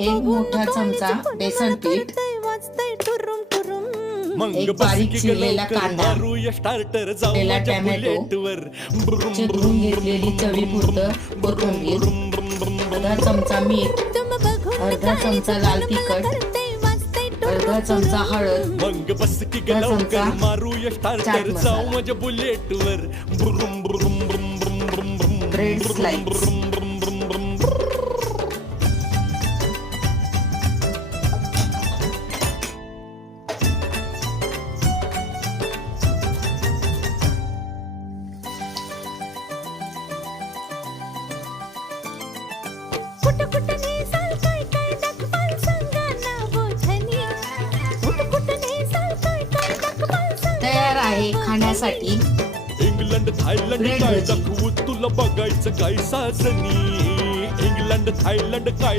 एक मोठा चमचा बेसन पीठ, एक बारीक चिरलेला कांदा, चिरलेला टोमॅटो, चिरून घेतलेली चवीपुरतं कोथिंबीर, अर्धा चमचा मीठ, अर्धा चमचा लाल तिखट, अर्धा चमचा हळद, अर्धा चमचा चाट मसाला, ब्रेड स्लाइस, तयार आहे खाण्यासाठी इंग्लंड थायलंड ब्रेड काय भजी. दाखवू तुला बघायचं काय साजनी इंग्लंड थायलंड काय